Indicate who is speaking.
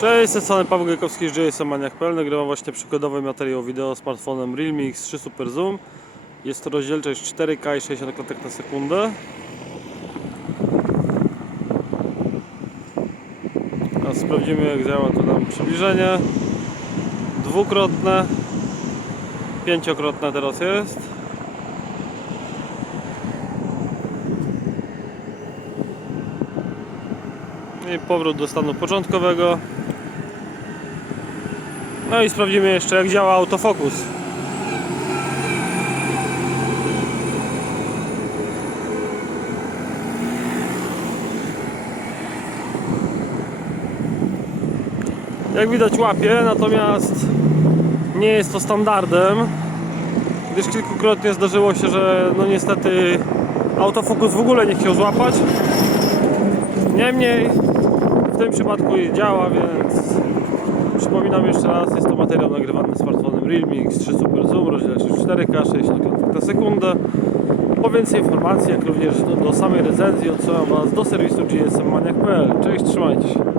Speaker 1: Cześć, z strony Paweł Gajkowski z JSManiak.pl Nagrywam właśnie przykładowy materiał wideo smartfonem Realme X3 Super Zoom. Jest to rozdzielczość 4K i 60 klatek na sekundę. A sprawdzimy jak działa to nam przybliżenie. Dwukrotne. Pięciokrotne teraz jest. I powrót do stanu początkowego no i sprawdzimy jeszcze jak działa autofokus. Jak widać łapie, natomiast nie jest to standardem, gdyż kilkukrotnie zdarzyło się, że no niestety autofokus w ogóle nie chciał złapać. Niemniej w tym przypadku działa, więc Przypominam jeszcze raz, jest to materiał nagrywany smartfonem Realme X3 Super Zoom, rozdzielczość 4K, 60 klatek na sekundę. Po więcej informacji, jak również do, do samej recenzji odsyłam Was do serwisu gsmmaniak.pl. Cześć, trzymajcie się.